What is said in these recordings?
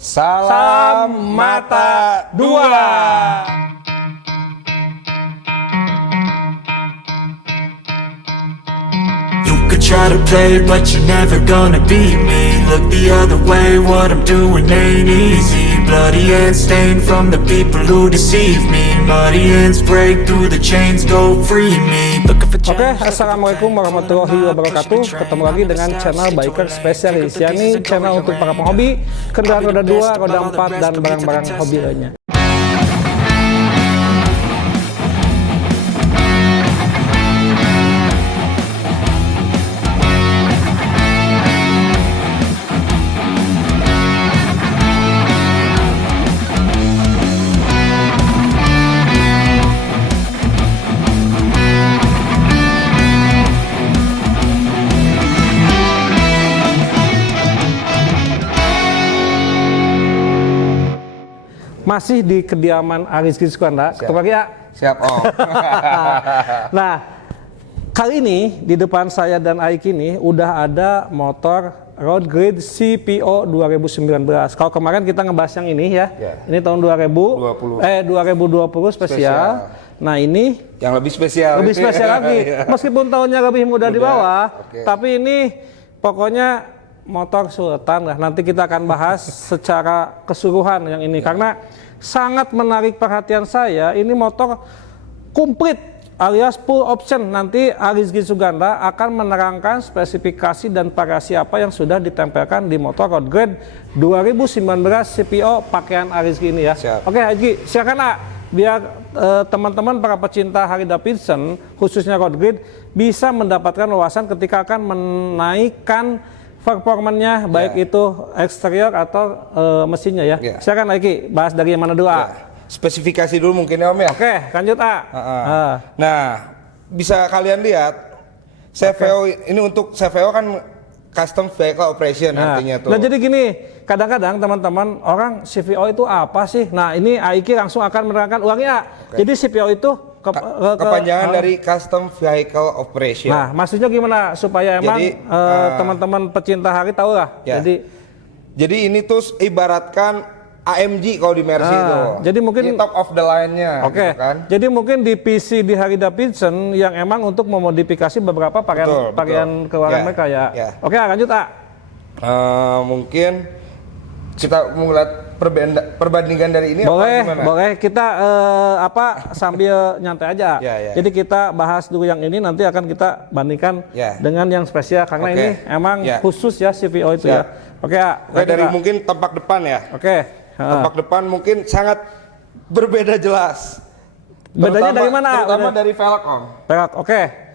Salam Mata Dua. You could try to play, but you're never gonna beat me. Look the other way, what I'm doing ain't easy. Bloody hands stained from the people who deceive me. Muddy hands break through the chains, go free me. Looking for Oke, assalamualaikum warahmatullahi wabarakatuh. Ketemu lagi dengan channel Biker Spesialis, yakni channel untuk para penghobi kendaraan roda 2, roda 4, dan barang-barang hobi lainnya. Masih di kediaman Arizky Sukanda, ketemu lagi ya? Siap, Om. Nah, kali ini di depan saya dan Aiki ini udah ada motor Road Grid CPO 2019. Kalau kemarin kita ngebahas yang ini ya, ini tahun 2020 spesial. Nah ini yang lebih spesial. Lebih spesial lagi, meskipun tahunnya lebih muda di bawah, tapi ini pokoknya motor sultan lah. Nanti kita akan bahas secara keseluruhan yang ini karena sangat menarik perhatian saya. Ini motor komplit alias full option. Nanti Arizky Suganda akan menerangkan spesifikasi dan variasi apa yang sudah ditempelkan di motor Road Grid 2019 CPO pakaian Arizky ini ya. Siap. Oke Arizky, silakan biar teman-teman para pecinta Harley Davidson khususnya Road Grid bisa mendapatkan wawasan ketika akan menaikkan performanya, baik itu eksterior atau mesinnya ya. Silakan Aiki, bahas dari yang mana dulu Spesifikasi dulu mungkin ya, Om ya. Oke, lanjut Nah, bisa kalian lihat CVO ini untuk CVO kan custom vehicle operation artinya tuh. Nah jadi gini, kadang-kadang teman-teman orang CVO itu apa sih? Nah ini Aiki langsung akan menerangkan uangnya. Jadi CVO itu kepanjangan dari Custom Vehicle Operation. Nah, maksudnya gimana supaya emang teman-teman pecinta Harley tahu lah. Ya. Jadi ini tuh ibaratkan AMG kalau di Mercy itu. Jadi mungkin ini top of the line-nya. Oke. Gitu kan? Jadi mungkin di PC di Harley Davidson yang emang untuk memodifikasi beberapa pakaian keluaran mereka ya. Oke, lanjut mungkin kita melihat perbandingan dari ini boleh kita sambil nyantai aja. Jadi kita bahas dulu yang ini, nanti akan kita bandingkan dengan yang spesial karena ini emang khusus ya CVO itu ya. Oke dari mungkin tampak depan ya. Tampak depan mungkin sangat berbeda jelas. Bedanya dari mana? Terutama dari velg, Om. Velg,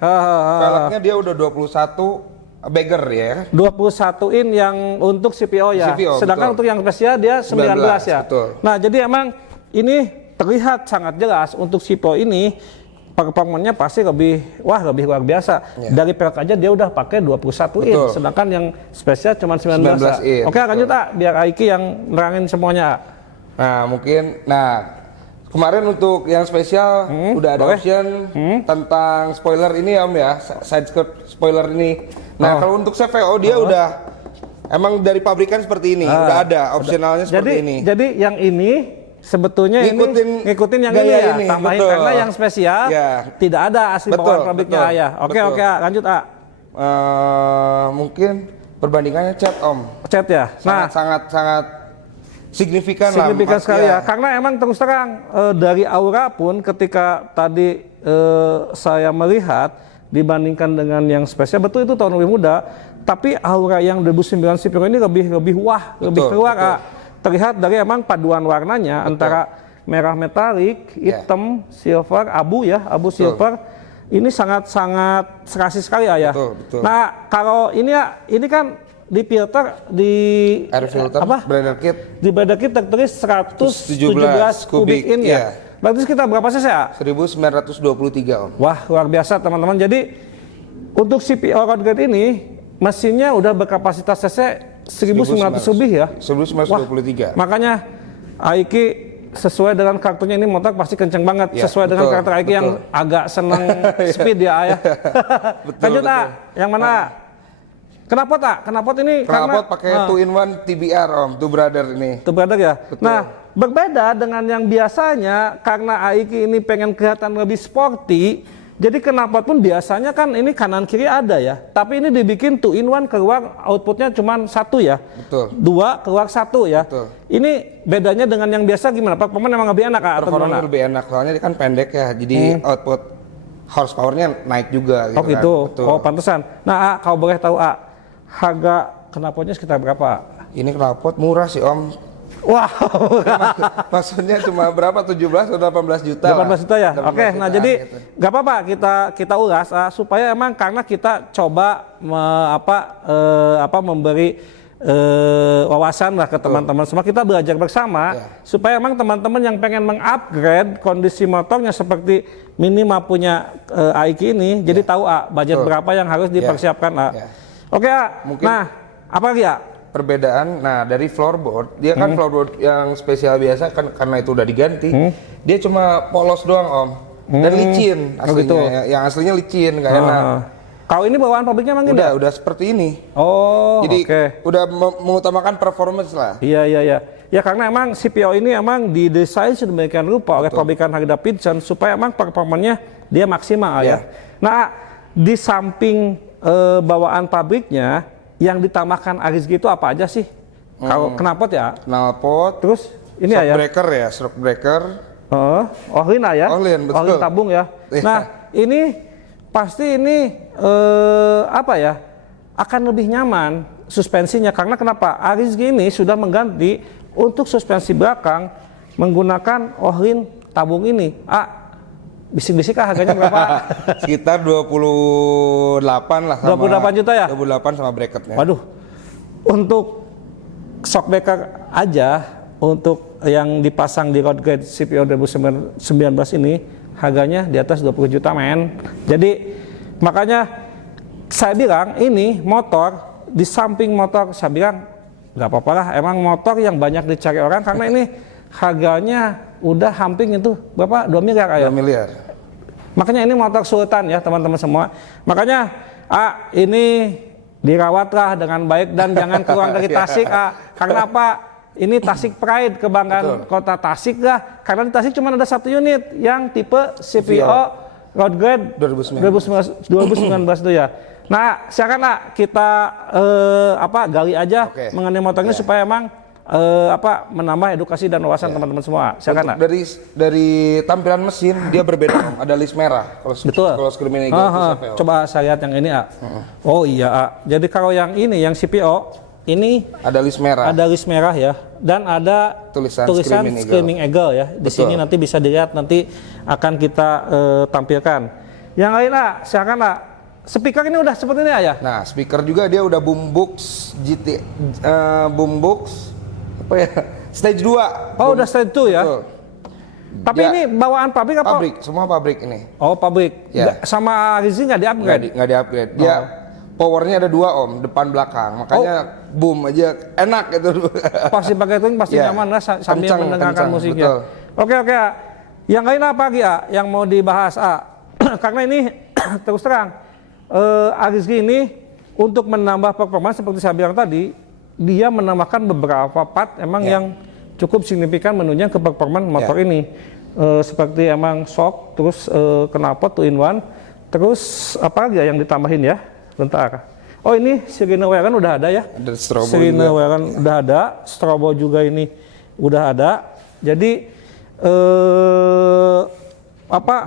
velgnya dia udah 21 bagger ya. 21 in yang untuk CPO ya. Sedangkan untuk yang spesial dia 19 ya. Betul. Nah, jadi emang ini terlihat sangat jelas untuk CPO ini performanya pasti lebih luar biasa. Dari pelek aja dia udah pakai 21 in, sedangkan yang spesial cuma 19 in. Oke, lanjut biar Aiki yang nerangin semuanya. Nah, mungkin kemarin untuk yang spesial udah ada option tentang spoiler ini ya, Om ya. Side skirt spoiler ini. Nah, kalau untuk CVO dia udah emang dari pabrikan seperti ini, udah ada opsionalnya seperti ini. Jadi yang ini sebetulnya ngikutin yang ini ya, tambahin karena yang spesial tidak ada asli bawaan pabriknya ya. Oke, lanjut mungkin perbandingannya cat, Om. Cat ya. Sangat signifikan sekali ya. Karena emang terus terang dari aura pun ketika tadi saya melihat dibandingkan dengan yang spesial, betul itu tahun lebih muda, tapi aura yang 2009 CPO ini lebih keluar. Terlihat dari emang paduan warnanya antara merah metalik, hitam, silver, abu silver. Ini sangat serasi sekali ya. Nah, kalau ini kan di filter air filter blender kit. Di blender kit tertulis 117 kubik in ya. Berarti kita berapa cc ya? 1923, Om. Wah, luar biasa teman-teman. Jadi untuk CPO Road Grid ini mesinnya udah berkapasitas cc 1900 lebih ya. 1923. Makanya Aiki sesuai dengan karakternya ini motor pasti kenceng banget. Sesuai dengan karakter Aiki yang agak senang speed ya. Lanjut yang mana? Knalpot knalpot ini Knalpot karena pakai 2-in-1 TBR Om, two brother ini. Tuh brother ya. Betul. Nah, berbeda dengan yang biasanya karena Aiki ini pengen kelihatan lebih sporty. Jadi knalpot pun biasanya kan ini kanan kiri ada ya. Tapi ini dibikin 2-in-1 keluar outputnya cuma 1 ya. Betul. 2 keluar 1 ya. Betul. Ini bedanya dengan yang biasa gimana? Performa emang lebih enak atau Performanya gimana? lebih enak soalnya dia kan pendek ya. Jadi output horsepower-nya naik juga Oh gitu. gitu. Kan. Betul. Oh pantesan. Nah, kalau boleh tahu harga knalpotnya sekitar berapa? Ini knalpot murah sih Om. Wow. Maksudnya cuma berapa? 17 atau 18 juta? 18 juta ya. 18 Oke, nah jutaan jadi gitu. nggak apa-apa kita ulas supaya emang karena kita coba memberi wawasan lah ke teman-teman semua, kita belajar bersama supaya emang teman-teman yang pengen mengupgrade kondisi motornya seperti minimal punya Aiki ini, jadi tahu budget berapa yang harus dipersiapkan Oke Mungkin nah apa lagi perbedaan, nah dari floorboard, dia kan floorboard yang spesial biasa kan karena itu udah diganti, dia cuma polos doang Om, dan licin aslinya, gitu. Yang aslinya licin, nggak enak. Kalau ini bawaan pabriknya emang gini? Udah seperti ini. Oh, jadi oke. udah mengutamakan performance lah. Iya. Ya karena emang CPO ini emang didesain sedemikian rupa oleh pabrikan Harley Davidson supaya emang performanya dia maksimal ya. Nah, di samping bawaan pabriknya yang ditambahkan Arizgi itu apa aja sih? Kalau knalpot ya? Knalpot. Terus ini ya? Breaker ya, shock breaker. Ohlin ya? Ohlin, betul. Ohlin tabung ya. Nah, ini pasti ini akan lebih nyaman suspensinya karena kenapa? Arizgi ini sudah mengganti untuk suspensi belakang menggunakan Ohlin tabung ini. Bisik-bisik harganya berapa? Sekitar 28 lah sama 28 juta ya? 28 sama bracketnya. Waduh. Untuk shock breaker aja untuk yang dipasang di road grade CPO 2019 ini harganya di atas 20 juta men. Jadi makanya saya bilang ini motor di samping motor saya bilang nggak apa-apa lah, emang motor yang banyak dicari orang karena ini harganya udah hampir itu berapa? 2 miliar ya? 2 miliar. Makanya ini motor sultan ya teman-teman semua. Makanya ini dirawatlah dengan baik dan jangan keluar dari Tasik karena apa? Ini Tasik Pride, kebanggaan kota Tasik lah. Karena di Tasik cuma ada 1 unit yang tipe CPO road grade 2019 itu ya. Nah, silakan kita gali aja mengenai motor ini supaya emang menambah edukasi dan wawasan teman-teman semua. Silakan. Dari tampilan mesin dia berbeda, ada list merah. Kalau Screaming Eagle itu CPO. Coba saya lihat yang ini Oh iya Jadi kalau yang ini yang CPO ini ada list merah. Ada list merah ya, dan ada tulisan Screaming Eagle ya. Di sini nanti bisa dilihat, nanti akan kita tampilkan. Yang lain silakan Speaker ini udah seperti ini ya? Nah, speaker juga dia udah boombox GT, boombox apa ya? Stage 2. Oh, udah stage 2 ya? Betul. Tapi ini bawaan pabrik apa? Pabrik, semua pabrik ini. Oh, pabrik. Ya. Sama Arizgi nggak di-upgrade? Nggak di-upgrade. Dia powernya ada 2 Om, depan belakang. Makanya boom aja enak gitu. Pasti pakai itu pasti nyaman lah sambil mendengarkan musiknya. Oke. Yang lain apa lagi yang mau dibahas karena ini terus terang Arizgi ini untuk menambah performa seperti saya bilang tadi, dia menambahkan beberapa part emang yang cukup signifikan menunjang ke performa motor ini. Seperti emang shock, terus knalpot 2-in-1, terus apa lagi yang ditambahin ya? Bentar. Oh ini sirine wearan udah ada ya? Ada strobo sirine wearan udah ada, strobo juga ini udah ada. Jadi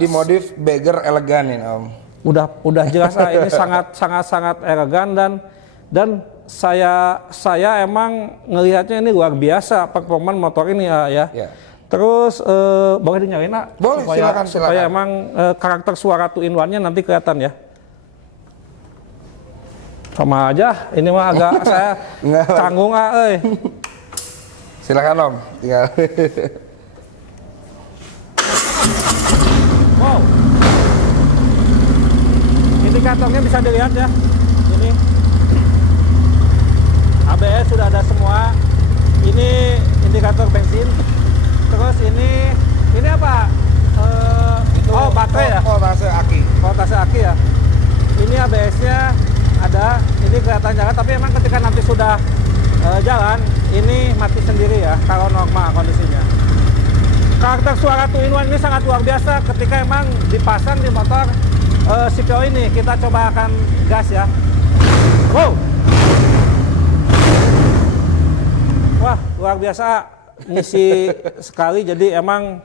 dimodif bagger elegan ini Om. Udah jelas ini sangat elegan dan saya emang ngelihatnya ini luar biasa performa motor ini ya. Terus boleh dinyalain Boleh, silakan. Supaya emang karakter suara 2-in-1-nya nanti kelihatan ya. Sama aja, ini mah agak saya canggung Silakan Om, tinggal. Wow. Indikatornya bisa dilihat ya. Ini ABS sudah ada semua. Ini indikator bensin. Terus ini apa? Baterai ya? Voltase aki. Voltase aki ya. Ini ABS-nya ada. Ini jadi kelihatan jalan, tapi emang ketika nanti sudah jalan, ini mati sendiri ya kalau normal kondisinya. Karakter suara 2-in-1 ini sangat luar biasa ketika emang dipasang di motor CPO ini. Kita coba akan gas ya. Wow. Wah, luar biasa ngisi sekali. Jadi emang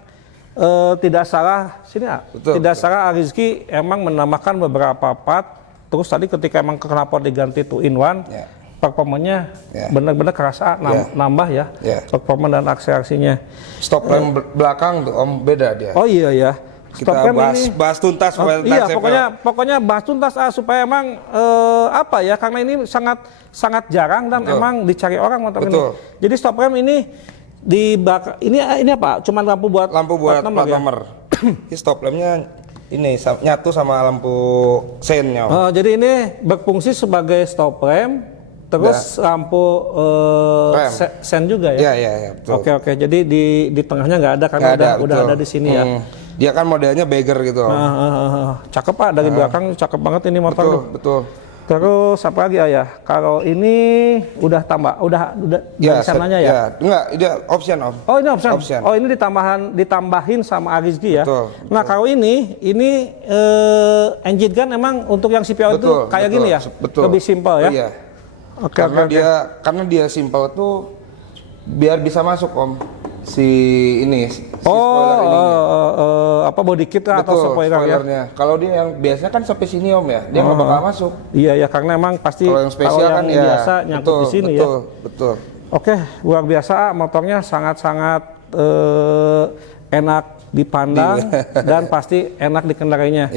tidak salah sini ya. Tidak salah Rizky emang menambahkan beberapa part. Terus tadi ketika emang knalpot diganti 2-in-1, performanya benar-benar kerasa nambah ya, performa dan aksi-aksinya. Stop rem belakang tuh Om, beda dia. Oh iya ya. Kita bahas tuntas iya, pokoknya bahas tuntas supaya emang apa ya, karena ini sangat jarang dan emang dicari orang motor ini. Jadi stop rem ini di belakang ini apa? Cuman lampu buat plat nomor. Ini stop remnya ini nyatu sama lampu sennya. Jadi ini berfungsi sebagai stop rem, terus lampu sen juga ya. Iya, betul. Oke. Jadi di tengahnya nggak ada karena udah ada di sini ya. Dia kan modelnya bagger gitu. Cakep Pak, dari belakang cakep banget ini motor. Betul. Terus apa lagi ya? Kalau ini udah dari sananya ya? Enggak, ini option Om. Oh ini option. Oh ini ditambahin sama Rizky ya. Nah kalau ini engine gun emang untuk yang CPO itu kayak gini ya? Lebih simpel ya? Iya. Karena dia simpel tuh biar bisa masuk Om si spoiler ininya. Apa body kit atau spoilernya? Kalau dia yang biasanya kan sampai sini Om ya, dia nggak bakal masuk. Iya ya, karena emang pasti kalau yang spesial kan ya biasa nyangkut di sini ya. Betul. Oke, luar biasa, motornya sangat enak dipandang dan pasti enak dikendarainya.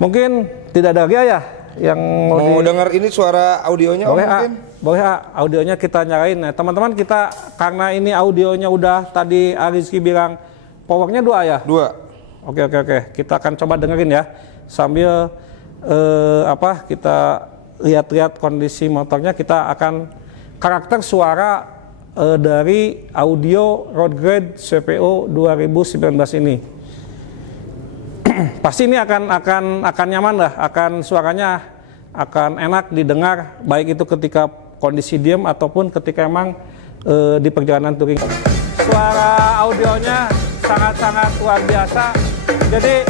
Mungkin tidak ada lagi ya yang mau dengar ini suara audionya boleh, mungkin? Boleh audionya kita nyalain. Nah, teman-teman kita karena ini audionya udah tadi Rizky bilang powernya 2 ya? 2. Oke. Kita akan coba dengerin ya sambil kita lihat-lihat kondisi motornya. Kita akan karakter suara dari audio road grade CPO 2019 ini. Pasti ini akan nyaman lah, akan suaranya akan enak didengar, baik itu ketika kondisi diam ataupun ketika emang di perjalanan touring. Suara audionya sangat luar biasa, jadi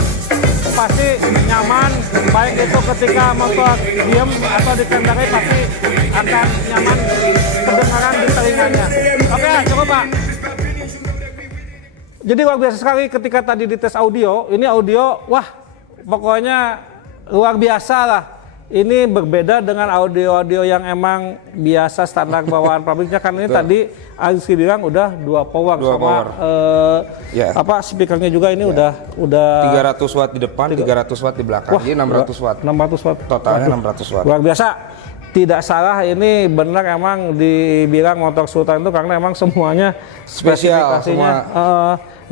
pasti nyaman, baik itu ketika motor diam atau dikendarai pasti akan nyaman kedengaran di telinganya. Oke, cukup Pak. Jadi luar biasa sekali ketika tadi dites audio, ini audio, wah pokoknya luar biasa lah. Ini berbeda dengan audio-audio yang emang biasa standar bawaan pabriknya, kan ini tadi Rizky bilang udah 2 power sama speakernya juga ini udah 300 watt di depan, 300 watt di belakang. Jadi 600 watt. 600 watt. Totalnya 600 watt. Luar biasa. Tidak salah, ini benar emang dibilang motor Sultan itu karena emang semuanya spesifikasinya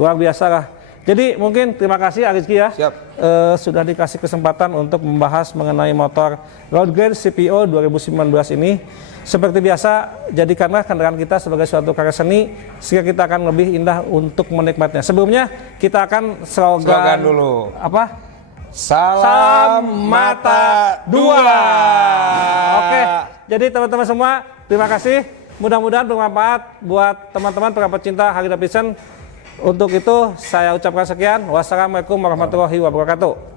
luar biasa lah. Jadi mungkin terima kasih Rizky ya. Sudah dikasih kesempatan untuk membahas mengenai motor road grade CPO 2019 ini. Seperti biasa, jadikanlah kendaraan kita sebagai suatu karya seni sehingga kita akan lebih indah untuk menikmatnya. Sebelumnya kita akan slogan dulu. Apa? Salam Mata 2. Oke, jadi teman-teman semua terima kasih. Mudah-mudahan bermanfaat buat teman-teman para pecinta Harley Davidson. Untuk itu saya ucapkan sekian. Wassalamualaikum warahmatullahi wabarakatuh.